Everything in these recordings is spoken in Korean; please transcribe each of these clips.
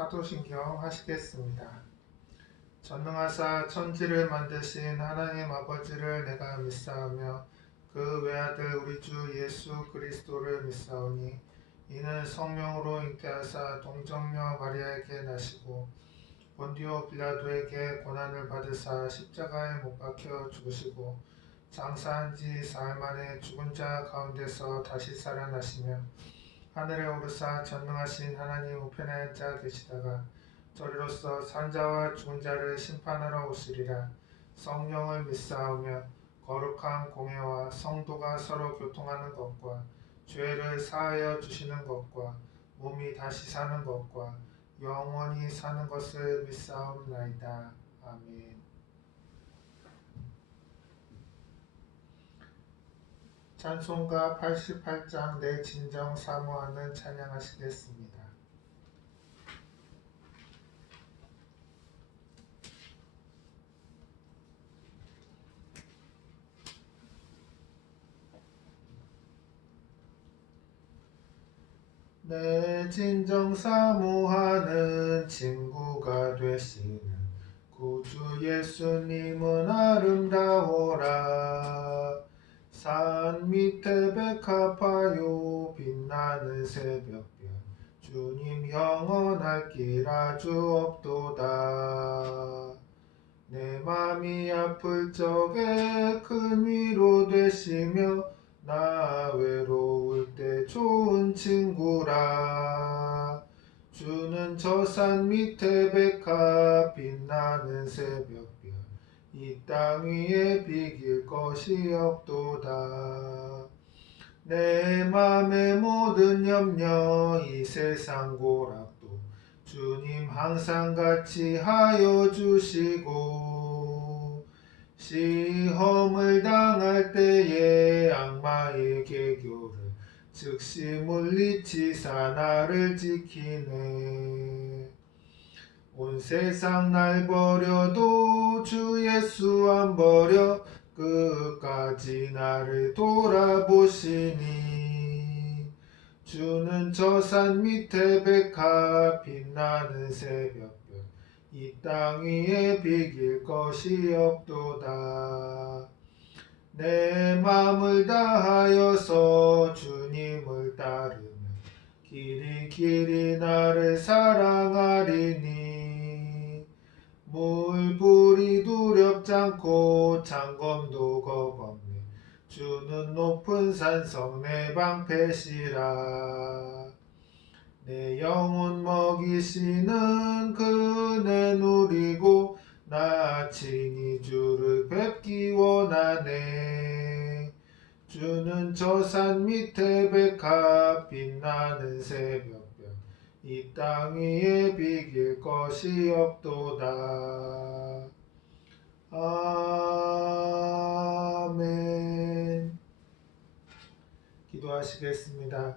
사도신경 하시겠습니다. 전능하사 천지를 만드신 하나님 아버지를 내가 믿사오며 그 외아들 우리 주 예수 그리스도를 믿사오니 이는 성령으로 잉태하사 동정녀 마리아에게 나시고 본디오 빌라도에게 고난을 받으사 십자가에 못 박혀 죽으시고 장사한 지 사흘 만에 죽은 자 가운데서 다시 살아나시며 하늘에 오르사 전능하신 하나님 우편에 앉아 계시다가 저리로서 산자와 죽은 자를 심판하러 오시리라. 성령을 믿사오며 거룩한 공회와 성도가 서로 교통하는 것과 죄를 사하여 주시는 것과 몸이 다시 사는 것과 영원히 사는 것을 믿사옵나이다. 아멘. 찬송가 88장 내 진정 사모하는 찬양하시겠습니다. 내 진정 사모하는 친구가 되시는 구주 예수님은 아름다워라. 산 밑에 백합화요 빛나는 새벽별 주님 영원할 길 아주 없도다. 내 맘이 아플 적에 큰 위로 되시며 나 외로울 때 좋은 친구라. 주는 저 산 밑에 백합 빛나는 새벽별 이 땅 위에 비길 것이 없도다. 내 맘의 모든 염려 이 세상 고락도 주님 항상 같이 하여 주시고 시험을 당할 때에 악마의 계교를 즉시 물리치사 나를 지키네. 온 세상 날 버려도 주 예수 안 버려 끝까지 나를 돌아보시니. 주는 저 산 밑에 백합 빛나는 새벽별 이 땅 위에 비길 것이 없도다. 내 맘을 다하여서 주님을 따르며 길이 나를 사랑하리니. 물불이 두렵지 않고 장검도 겁없네. 주는 높은 산성 내 방패시라. 내 영혼 먹이시는 그네 누리고 나 친히 주를 뵙기 원하네. 주는 저 산 밑에 백합 빛나는 새벽별 이 땅 위에 비길 것이 없도다. 아멘. 기도하시겠습니다.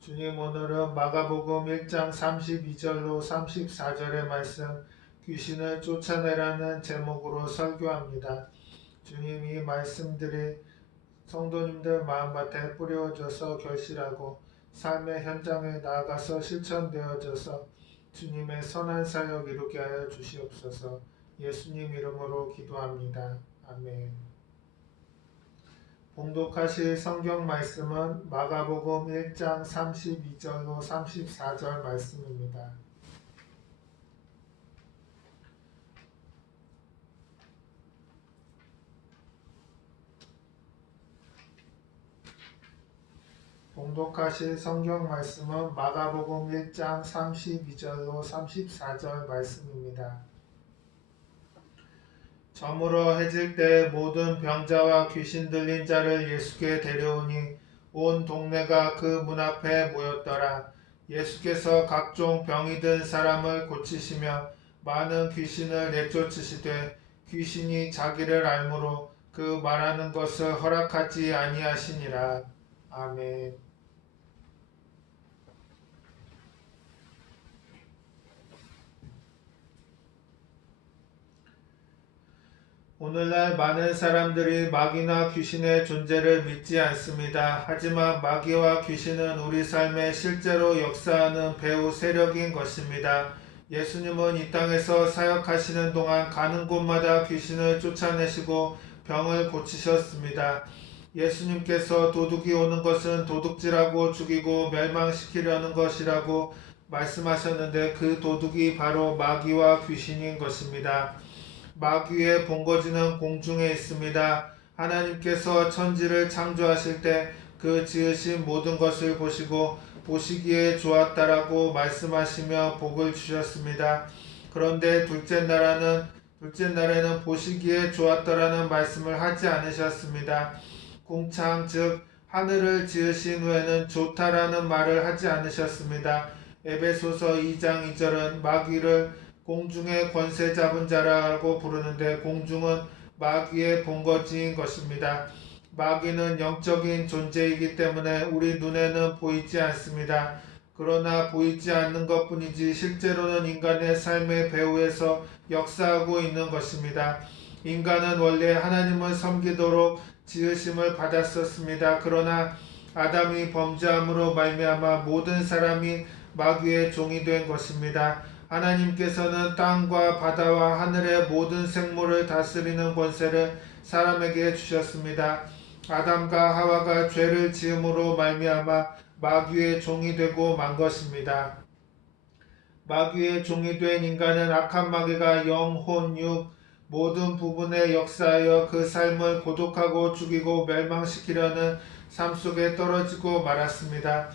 주님, 오늘은 마가복음 1장 32절로 34절의 말씀 귀신을 쫓아내라는 제목으로 설교합니다. 주님, 이 말씀들이 성도님들 마음밭에 뿌려져서 결실하고 삶의 현장에 나아가서 실천되어져서 주님의 선한 사역 이루게 하여 주시옵소서. 예수님 이름으로 기도합니다. 아멘. 봉독하실 성경 말씀은 마가복음 1장 32절로 34절 말씀입니다. 봉독하실 성경 말씀은 마가복음 1장 32절로 34절 말씀입니다. 저물어 해질 때 모든 병자와 귀신 들린 자를 예수께 데려오니 온 동네가 그 문 앞에 모였더라. 예수께서 각종 병이 든 사람을 고치시며 많은 귀신을 내쫓으시되 귀신이 자기를 알므로 그 말하는 것을 허락하지 아니하시니라. 아멘. 오늘날 많은 사람들이 마귀나 귀신의 존재를 믿지 않습니다. 하지만 마귀와 귀신은 우리 삶에 실제로 역사하는 배후 세력인 것입니다. 예수님은 이 땅에서 사역하시는 동안 가는 곳마다 귀신을 쫓아내시고 병을 고치셨습니다. 예수님께서 도둑이 오는 것은 도둑질하고 죽이고 멸망시키려는 것이라고 말씀하셨는데 그 도둑이 바로 마귀와 귀신인 것입니다. 마귀의 본거지는 공중에 있습니다. 하나님께서 천지를 창조하실 때 그 지으신 모든 것을 보시고 보시기에 좋았다라고 말씀하시며 복을 주셨습니다. 그런데 둘째 날에는 보시기에 좋았더라는 말씀을 하지 않으셨습니다. 공창 즉 하늘을 지으신 후에는 좋다라는 말을 하지 않으셨습니다. 에베소서 2장 2절은 마귀를 공중의 권세 잡은 자라고 부르는데 공중은 마귀의 본거지인 것입니다. 마귀는 영적인 존재이기 때문에 우리 눈에는 보이지 않습니다. 그러나 보이지 않는 것뿐이지 실제로는 인간의 삶의 배후에서 역사하고 있는 것입니다. 인간은 원래 하나님을 섬기도록 지으심을 받았었습니다. 그러나 아담이 범죄함으로 말미암아 모든 사람이 마귀의 종이 된 것입니다. 하나님께서는 땅과 바다와 하늘의 모든 생물을 다스리는 권세를 사람에게 주셨습니다. 아담과 하와가 죄를 지음으로 말미암아 마귀의 종이 되고 만 것입니다. 마귀의 종이 된 인간은 악한 마귀가 영, 혼, 육 모든 부분에 역사하여 그 삶을 고독하고 죽이고 멸망시키려는 삶 속에 떨어지고 말았습니다.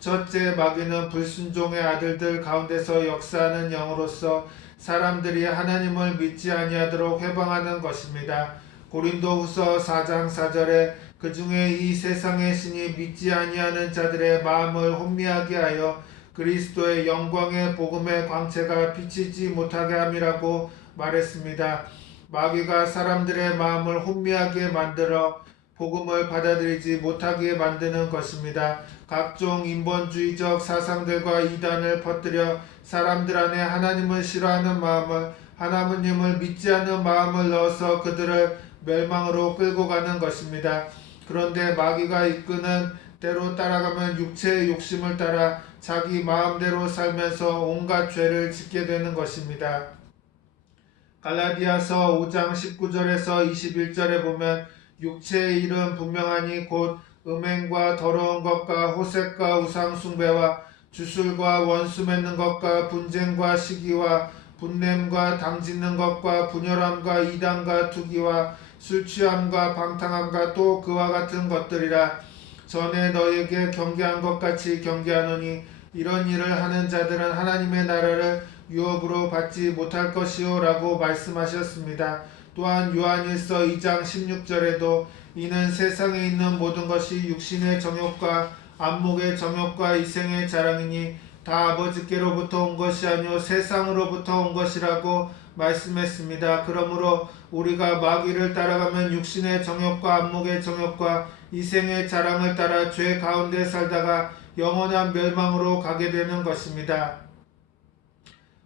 첫째, 마귀는 불순종의 아들들 가운데서 역사하는 영으로서 사람들이 하나님을 믿지 아니하도록 해방하는 것입니다. 고린도후서 4장 4절에 그 중에 이 세상의 신이 믿지 아니하는 자들의 마음을 혼미하게 하여 그리스도의 영광의 복음의 광채가 비치지 못하게 함이라고 말했습니다. 마귀가 사람들의 마음을 혼미하게 만들어 복음을 받아들이지 못하게 만드는 것입니다. 각종 인본주의적 사상들과 이단을 퍼뜨려 사람들 안에 하나님을 싫어하는 마음을, 하나님을 믿지 않는 마음을 넣어서 그들을 멸망으로 끌고 가는 것입니다. 그런데 마귀가 이끄는 대로 따라가면 육체의 욕심을 따라 자기 마음대로 살면서 온갖 죄를 짓게 되는 것입니다. 갈라디아서 5장 19절에서 21절에 보면 육체의 일은 분명하니 곧 음행과 더러운 것과 호색과 우상숭배와 주술과 원수 맺는 것과 분쟁과 시기와 분냄과 당짓는 것과 분열함과 이단과 투기와 술취함과 방탕함과 또 그와 같은 것들이라. 전에 너에게 경계한 것 같이 경계하노니 이런 일을 하는 자들은 하나님의 나라를 유업으로 받지 못할 것이요 라고 말씀하셨습니다. 또한 요한일서 2장 16절에도 이는 세상에 있는 모든 것이 육신의 정욕과 안목의 정욕과 이생의 자랑이니 다 아버지께로부터 온 것이 아니요 세상으로부터 온 것이라고 말씀했습니다. 그러므로 우리가 마귀를 따라가면 육신의 정욕과 안목의 정욕과 이생의 자랑을 따라 죄 가운데 살다가 영원한 멸망으로 가게 되는 것입니다.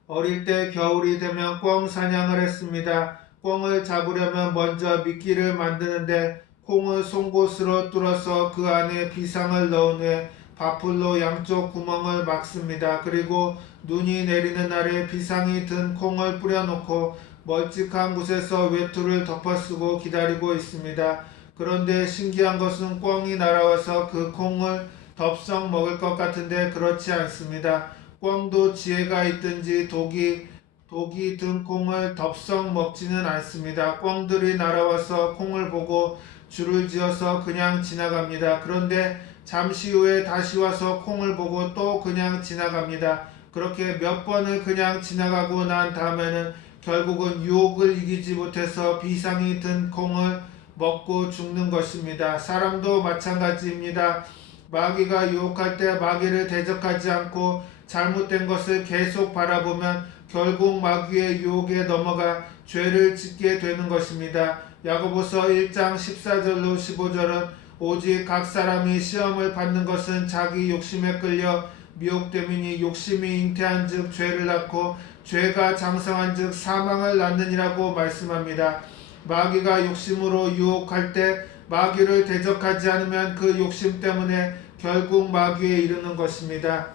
어릴 때 겨울이 되면 꿩 사냥을 했습니다. 꿩을 잡으려면 먼저 미끼를 만드는데 콩을 송곳으로 뚫어서 그 안에 비상을 넣은 후에 바풀로 양쪽 구멍을 막습니다. 그리고 눈이 내리는 날에 비상이 든 콩을 뿌려놓고 멀찍한 곳에서 외투를 덮어쓰고 기다리고 있습니다. 그런데 신기한 것은 꿩이 날아와서 그 콩을 덥석 먹을 것 같은데 그렇지 않습니다. 꿩도 지혜가 있든지 독이 든 콩을 덥석 먹지는 않습니다. 꿩들이 날아와서 콩을 보고 줄을 지어서 그냥 지나갑니다. 그런데 잠시 후에 다시 와서 콩을 보고 또 그냥 지나갑니다. 그렇게 몇 번을 그냥 지나가고 난 다음에는 결국은 유혹을 이기지 못해서 비상이 든 콩을 먹고 죽는 것입니다. 사람도 마찬가지입니다. 마귀가 유혹할 때 마귀를 대적하지 않고 잘못된 것을 계속 바라보면 결국 마귀의 유혹에 넘어가 죄를 짓게 되는 것입니다. 야고보서 1장 14절로 15절은 오직 각 사람이 시험을 받는 것은 자기 욕심에 끌려 미혹됨이니 욕심이 잉태한 즉 죄를 낳고 죄가 장성한 즉 사망을 낳느니라고 말씀합니다. 마귀가 욕심으로 유혹할 때 마귀를 대적하지 않으면 그 욕심 때문에 결국 마귀에 이르는 것입니다.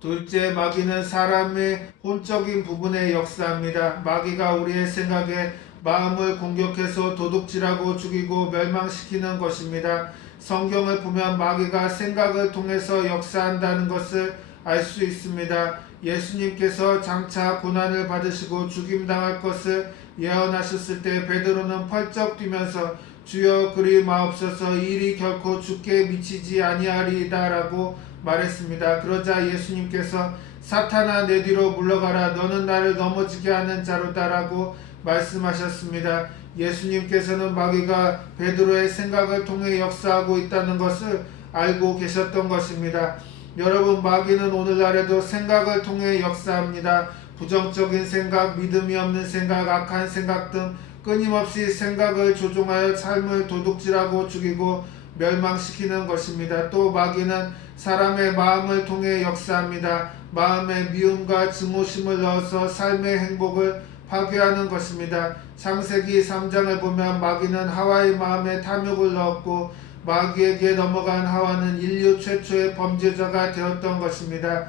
둘째, 마귀는 사람의 혼적인 부분에 역사합니다. 마귀가 우리의 생각에 마음을 공격해서 도둑질하고 죽이고 멸망시키는 것입니다. 성경을 보면 마귀가 생각을 통해서 역사한다는 것을 알 수 있습니다. 예수님께서 장차 고난을 받으시고 죽임당할 것을 예언하셨을 때 베드로는 펄쩍 뛰면서 주여 그리 마옵소서, 일이 결코 죽게 미치지 아니하리이다 라고 말했습니다. 그러자 예수님께서 사탄아 내 뒤로 물러가라, 너는 나를 넘어지게 하는 자로다 라고 말씀하셨습니다. 예수님께서는 마귀가 베드로의 생각을 통해 역사하고 있다는 것을 알고 계셨던 것입니다. 여러분, 마귀는 오늘날에도 생각을 통해 역사합니다. 부정적인 생각, 믿음이 없는 생각, 악한 생각 등 끊임없이 생각을 조종하여 삶을 도둑질하고 죽이고 멸망시키는 것입니다. 또 마귀는 사람의 마음을 통해 역사합니다. 마음에 미움과 증오심을 넣어서 삶의 행복을 파괴하는 것입니다. 창세기 3장을 보면 마귀는 하와의 마음에 탐욕을 넣었고 마귀에게 넘어간 하와는 인류 최초의 범죄자가 되었던 것입니다.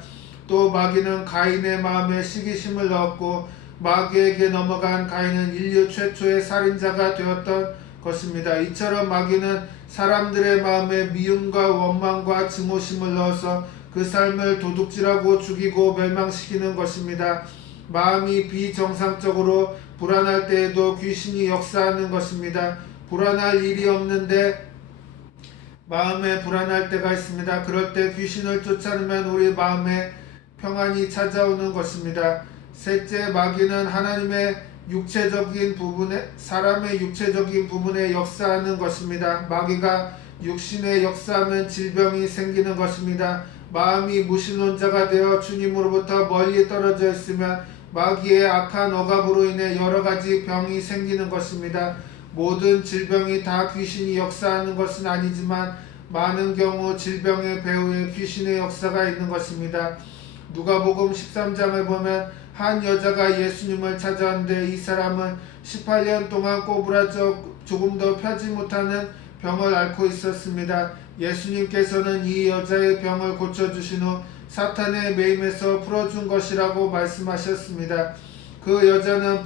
또 마귀는 가인의 마음에 시기심을 넣었고 마귀에게 넘어간 가인은 인류 최초의 살인자가 되었던 것입니다. 이처럼 마귀는 사람들의 마음에 미움과 원망과 증오심을 넣어서 그 삶을 도둑질하고 죽이고 멸망시키는 것입니다. 마음이 비정상적으로 불안할 때에도 귀신이 역사하는 것입니다. 불안할 일이 없는데 마음에 불안할 때가 있습니다. 그럴 때 귀신을 쫓아내면 우리 마음에 평안이 찾아오는 것입니다. 셋째, 마귀는 하나님의 육체적인 부분에, 사람의 육체적인 부분에 역사하는 것입니다. 마귀가 육신에 역사하면 질병이 생기는 것입니다. 마음이 무신론자가 되어 주님으로부터 멀리 떨어져 있으면 마귀의 악한 억압으로 인해 여러 가지 병이 생기는 것입니다. 모든 질병이 다 귀신이 역사하는 것은 아니지만 많은 경우 질병의 배후에 귀신의 역사가 있는 것입니다. 누가복음 13장을 보면 한 여자가 예수님을 찾아왔는데 이 사람은 18년 동안 꼬부라져 조금도 펴지 못하는 병을 앓고 있었습니다. 예수님께서는 이 여자의 병을 고쳐주신 후 사탄의 매임에서 풀어준 것이라고 말씀하셨습니다. 그 여자의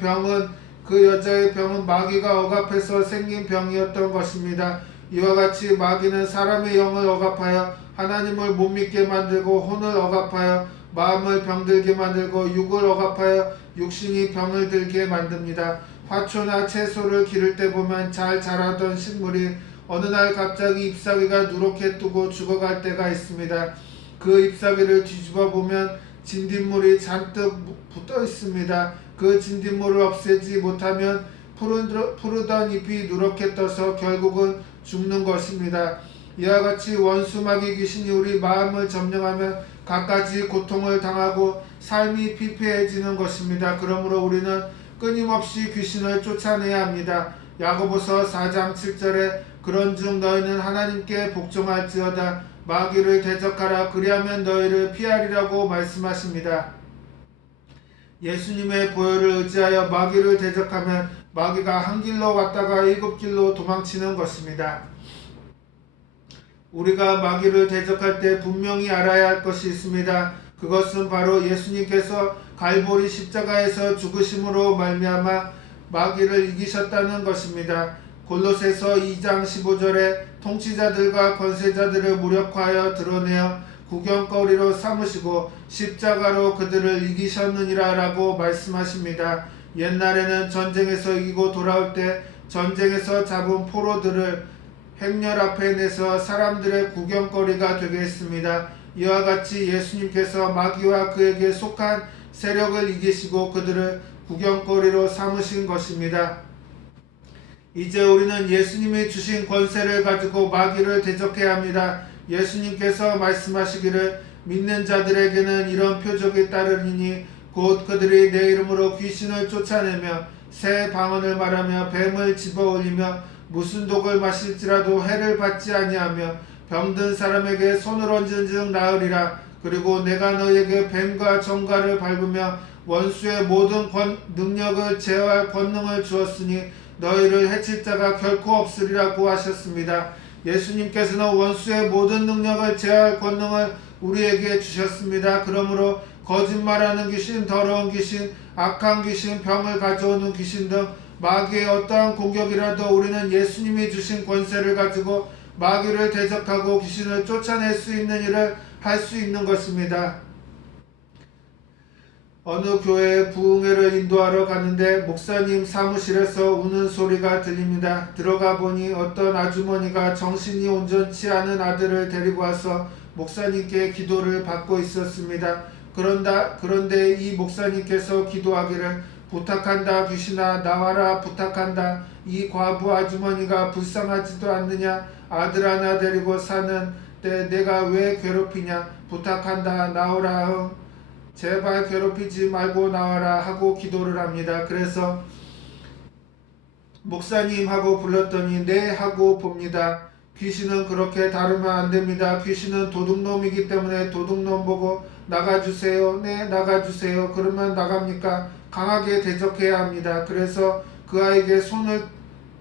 병은 마귀가 억압해서 생긴 병이었던 것입니다. 이와 같이 마귀는 사람의 영을 억압하여 하나님을 못 믿게 만들고 혼을 억압하여 마음을 병들게 만들고 육을 억압하여 육신이 병을 들게 만듭니다. 화초나 채소를 기를 때 보면 잘 자라던 식물이 어느 날 갑자기 잎사귀가 누렇게 뜨고 죽어갈 때가 있습니다. 그 잎사귀를 뒤집어 보면 진딧물이 잔뜩 붙어 있습니다. 그 진딧물을 없애지 못하면 푸르던 잎이 누렇게 떠서 결국은 죽는 것입니다. 이와 같이 원수 마귀 귀신이 우리 마음을 점령하면 갖가지 고통을 당하고 삶이 피폐해지는 것입니다. 그러므로 우리는 끊임없이 귀신을 쫓아내야 합니다. 야고보서 4장 7절에 그런즉 너희는 하나님께 복종할지어다 마귀를 대적하라 그리하면 너희를 피하리라고 말씀하십니다. 예수님의 보혈을 의지하여 마귀를 대적하면 마귀가 한 길로 왔다가 일곱 길로 도망치는 것입니다. 우리가 마귀를 대적할 때 분명히 알아야 할 것이 있습니다. 그것은 바로 예수님께서 갈보리 십자가에서 죽으심으로 말미암아 마귀를 이기셨다는 것입니다. 골로새서 2장 15절에 통치자들과 권세자들을 무력화하여 드러내어 구경거리로 삼으시고 십자가로 그들을 이기셨느니라 라고 말씀하십니다. 옛날에는 전쟁에서 이기고 돌아올 때 전쟁에서 잡은 포로들을 행렬 앞에 내서 사람들의 구경거리가 되게 했습니다. 이와 같이 예수님께서 마귀와 그에게 속한 세력을 이기시고 그들을 구경거리로 삼으신 것입니다. 이제 우리는 예수님이 주신 권세를 가지고 마귀를 대적해야 합니다. 예수님께서 말씀하시기를 믿는 자들에게는 이런 표적이 따르리니 곧 그들이 내 이름으로 귀신을 쫓아내며 새 방언을 말하며 뱀을 집어올리며 무슨 독을 마실지라도 해를 받지 아니하며 병든 사람에게 손을 얹은즉 나으리라. 그리고 내가 너희에게 뱀과 정갈을 밟으며 원수의 모든 능력을 제어할 권능을 주었으니 너희를 해칠 자가 결코 없으리라고 하셨습니다. 예수님께서는 원수의 모든 능력을 제어할 권능을 우리에게 주셨습니다. 그러므로 거짓말하는 귀신, 더러운 귀신, 악한 귀신, 병을 가져오는 귀신 등 마귀의 어떠한 공격이라도 우리는 예수님이 주신 권세를 가지고 마귀를 대적하고 귀신을 쫓아낼 수 있는 일을 할 수 있는 것입니다. 어느 교회에 부흥회를 인도하러 가는데 목사님 사무실에서 우는 소리가 들립니다. 들어가 보니 어떤 아주머니가 정신이 온전치 않은 아들을 데리고 와서 목사님께 기도를 받고 있었습니다. 그런데 이 목사님께서 기도하기를 부탁한다 귀신아 나와라 부탁한다 이 과부 아주머니가 불쌍하지도 않느냐 아들 하나 데리고 사는 때 내가 왜 괴롭히냐 부탁한다 나오라 제발 괴롭히지 말고 나와라 하고 기도를 합니다. 그래서 목사님 하고 불렀더니 네 하고 봅니다. 귀신은 그렇게 다루면 안됩니다. 귀신은 도둑놈이기 때문에 도둑놈 보고 나가주세요. 네 나가주세요. 그러면 나갑니까? 강하게 대적해야 합니다. 그래서 그 아이에게 손을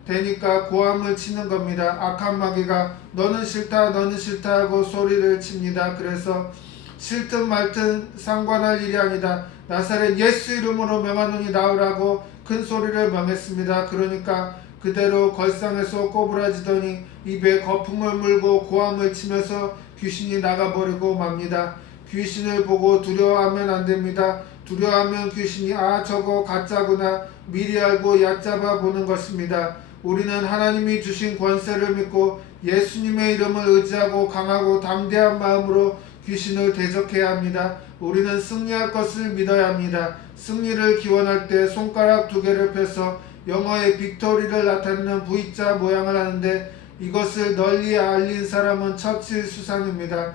대니까 고함을 치는 겁니다. 악한 마귀가 너는 싫다 너는 싫다 하고 소리를 칩니다. 그래서 싫든 말든 상관할 일이 아니다. 나사렛 예수 이름으로 명하노니 나오라고 큰 소리를 명했습니다. 그러니까 그대로 걸상에서 꼬부라지더니 입에 거품을 물고 고함을 치면서 귀신이 나가버리고 맙니다. 귀신을 보고 두려워하면 안됩니다. 두려워하면 귀신이 아 저거 가짜구나 미리 알고 얕잡아 보는 것입니다. 우리는 하나님이 주신 권세를 믿고 예수님의 이름을 의지하고 강하고 담대한 마음으로 귀신을 대적해야 합니다. 우리는 승리할 것을 믿어야 합니다. 승리를 기원할 때 손가락 2개를 펴서 영어의 빅토리를 나타내는 V자 모양을 하는데 이것을 널리 알린 사람은 처칠 수상입니다.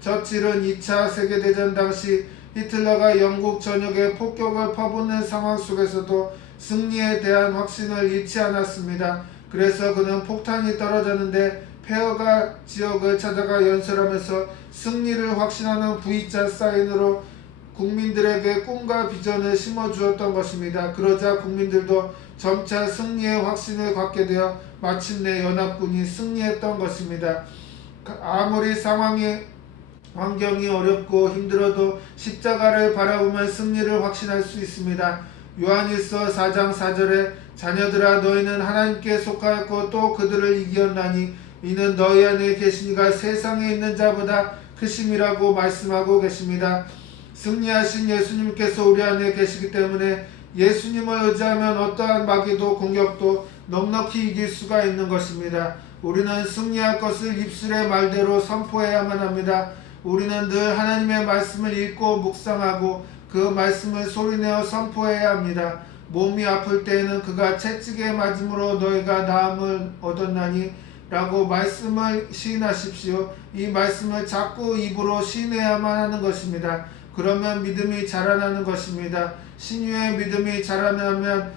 처칠은 2차 세계대전 당시 히틀러가 영국 전역에 폭격을 퍼붓는 상황 속에서도 승리에 대한 확신을 잃지 않았습니다. 그래서 그는 폭탄이 떨어졌는데 폐허가 지역을 찾아가 연설하면서 승리를 확신하는 V자 사인으로 국민들에게 꿈과 비전을 심어주었던 것입니다. 그러자 국민들도 점차 승리의 확신을 갖게 되어 마침내 연합군이 승리했던 것입니다. 아무리 환경이 어렵고 힘들어도 십자가를 바라보면 승리를 확신할 수 있습니다. 요한일서 4장 4절에 자녀들아 너희는 하나님께 속하였고 또 그들을 이기었나니 이는 너희 안에 계신 이가 세상에 있는 자보다 크심이라고 말씀하고 계십니다. 승리하신 예수님께서 우리 안에 계시기 때문에 예수님을 의지하면 어떠한 마귀도 공격도 넉넉히 이길 수가 있는 것입니다. 우리는 승리할 것을 입술의 말대로 선포해야만 합니다. 우리는 늘 하나님의 말씀을 읽고 묵상하고 그 말씀을 소리내어 선포해야 합니다. 몸이 아플 때에는 그가 채찍에 맞음으로 너희가 나음을 얻었나니 라고 말씀을 시인하십시오. 이 말씀을 자꾸 입으로 시인해야만 하는 것입니다. 그러면 믿음이 자라나는 것입니다. 신유의 믿음이 자라나면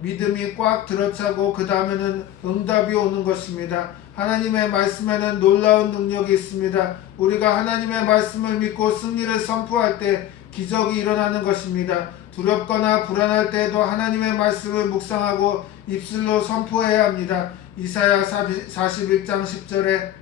믿음이 꽉 들어차고 그 다음에는 응답이 오는 것입니다. 하나님의 말씀에는 놀라운 능력이 있습니다. 우리가 하나님의 말씀을 믿고 승리를 선포할 때 기적이 일어나는 것입니다. 두렵거나 불안할 때에도 하나님의 말씀을 묵상하고 입술로 선포해야 합니다. 이사야 41장 10절에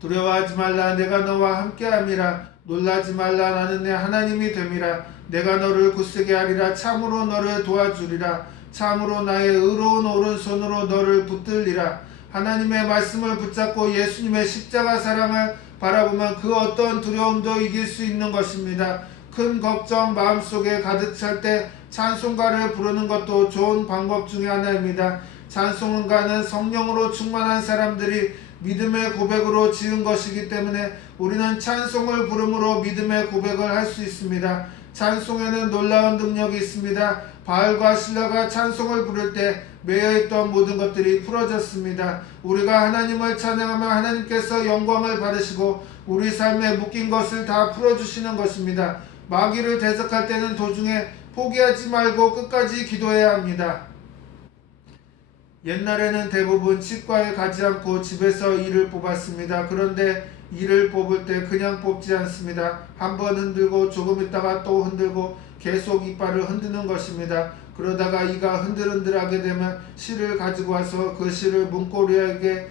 두려워하지 말라 내가 너와 함께함이라 놀라지 말라 나는 내 하나님이 됨이라 내가 너를 굳세게 하리라 참으로 너를 도와주리라 참으로 나의 의로운 오른손으로 너를 붙들리라. 하나님의 말씀을 붙잡고 예수님의 십자가 사랑을 바라보면 그 어떤 두려움도 이길 수 있는 것입니다. 큰 걱정 마음속에 가득 찰 때 찬송가를 부르는 것도 좋은 방법 중에 하나입니다. 찬송가는 성령으로 충만한 사람들이 믿음의 고백으로 지은 것이기 때문에 우리는 찬송을 부름으로 믿음의 고백을 할 수 있습니다. 찬송에는 놀라운 능력이 있습니다. 바알과 실라가 찬송을 부를 때 매여있던 모든 것들이 풀어졌습니다. 우리가 하나님을 찬양하면 하나님께서 영광을 받으시고 우리 삶에 묶인 것을 다 풀어주시는 것입니다. 마귀를 대적할 때는 도중에 포기하지 말고 끝까지 기도해야 합니다. 옛날에는 대부분 치과에 가지 않고 집에서 이를 뽑았습니다. 그런데 이를 뽑을 때 그냥 뽑지 않습니다. 한번 흔들고 조금 있다가 또 흔들고 계속 이빨을 흔드는 것입니다. 그러다가 이가 흔들흔들하게 되면 실을 가지고 와서 그 실을 문고리에게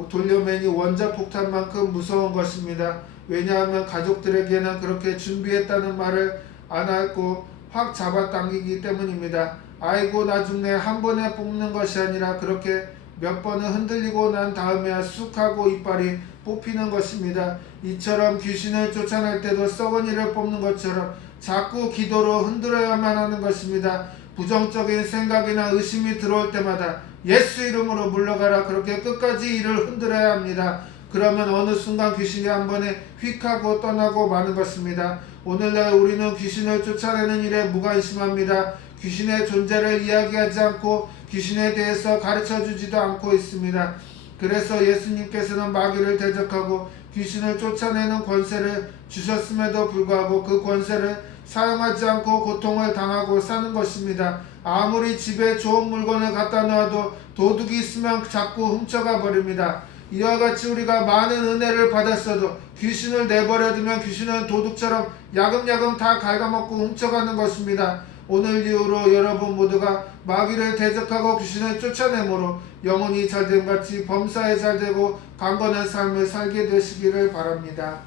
돌려매니 원자폭탄만큼 무서운 것입니다. 왜냐하면 가족들에게는 그렇게 준비했다는 말을 안 하고 확 잡아당기기 때문입니다. 아이고 나중에 한 번에 뽑는 것이 아니라 그렇게 몇 번은 흔들리고 난 다음에야 쑥 하고 이빨이 뽑히는 것입니다. 이처럼 귀신을 쫓아낼 때도 썩은이를 뽑는 것처럼 자꾸 기도로 흔들어야만 하는 것입니다. 부정적인 생각이나 의심이 들어올 때마다 예수 이름으로 물러가라, 그렇게 끝까지 이를 흔들어야 합니다. 그러면 어느 순간 귀신이 한 번에 휙 하고 떠나고 마는 것입니다. 오늘날 우리는 귀신을 쫓아내는 일에 무관심합니다. 귀신의 존재를 이야기하지 않고 귀신에 대해서 가르쳐주지도 않고 있습니다. 그래서 예수님께서는 마귀를 대적하고 귀신을 쫓아내는 권세를 주셨음에도 불구하고 그 권세를 사용하지 않고 고통을 당하고 사는 것입니다. 아무리 집에 좋은 물건을 갖다 놔도 도둑이 있으면 자꾸 훔쳐가 버립니다. 이와 같이 우리가 많은 은혜를 받았어도 귀신을 내버려두면 귀신은 도둑처럼 야금야금 다 갉아먹고 훔쳐가는 것입니다. 오늘 이후로 여러분 모두가 마귀를 대적하고 귀신을 쫓아내므로 영혼이 잘됨같이 범사에 잘되고 강건한 삶을 살게 되시기를 바랍니다.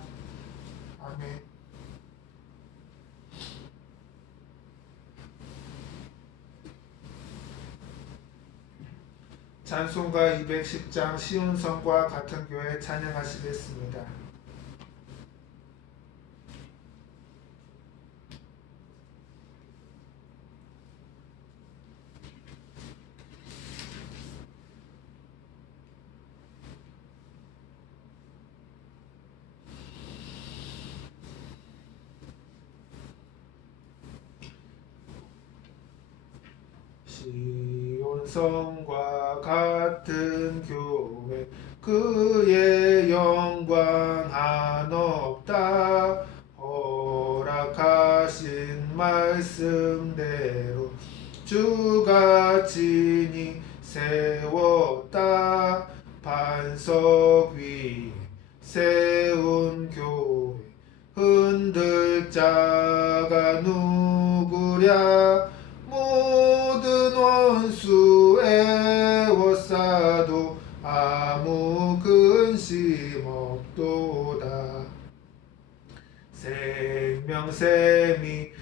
아멘. 찬송가 210장 시온성과 같은 교회 찬양하시겠습니다. 시온성과 같은 교회 그의 영광 한없다. 허락하신 말씀대로 주가 친히 세웠다. 반석 위에 세운 교회 흔들 자가 누구랴. 모든 원수 애워싸도 아무 근심 없도다. 생명샘이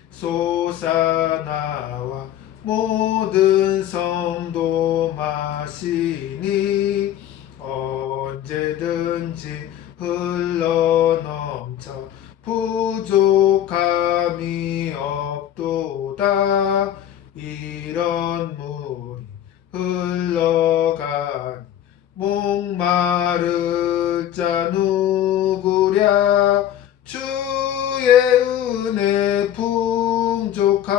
솟아나와 모든 성도 마시니 언제든지 흘러넘쳐 부족함이 없도다. 이런 물이 흘러가니 목마를 자 누구랴. 주의 은혜 풍족하여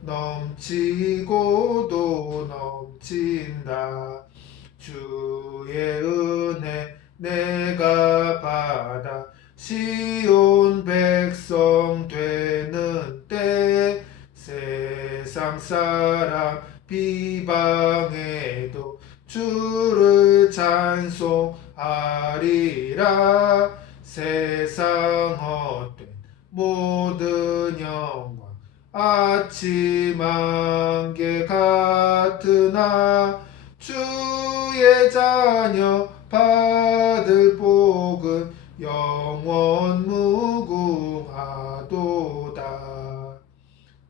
넘치고도 넘친다. 주의 은혜 내가 받아 시온 백성 되는 때 세상 사람 비방해도 주를 찬송하리라. 세상 헛된 모든 영광 아침 안개 같으나 주의 자녀 받을 복은 영원 무궁하도다.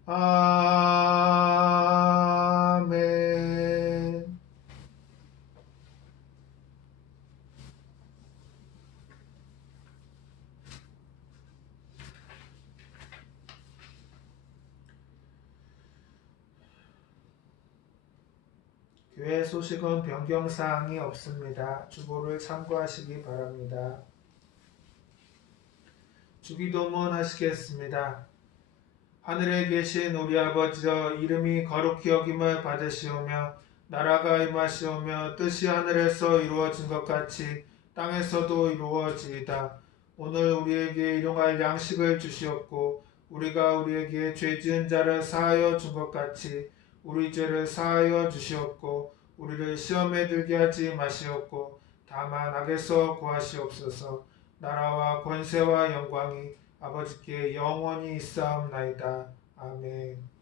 아멘. 교회 소식은 변경사항이 없습니다. 주보를 참고하시기 바랍니다. 주기도문 하시겠습니다. 하늘에 계신 우리 아버지여, 이름이 거룩히 여김을 받으시오며 나라가 임하시오며 뜻이 하늘에서 이루어진 것 같이 땅에서도 이루어지이다. 오늘 우리에게 일용할 양식을 주시옵고 우리가 우리에게 죄 지은 자를 사하여 준 것 같이 우리 죄를 사하여 주시옵고 우리를 시험에 들게 하지 마시옵고 다만 악에서 구하시옵소서. 나라와 권세와 영광이 아버지께 영원히 있사옵나이다. 아멘.